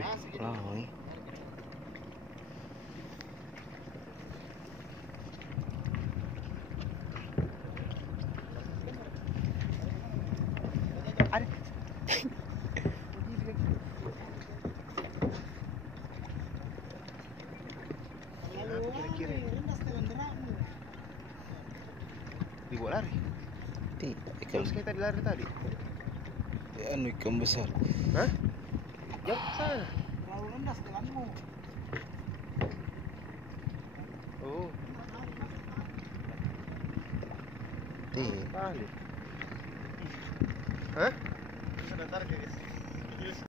Wih, lawan. Dibawa lari. Ikan. Terus kita lari tadi. Anu ikan besar. Hah? Jauh sana. Terlalu rendah setelanmu. Oh. Tidak. Balik. Hah? Sudah tarik guys.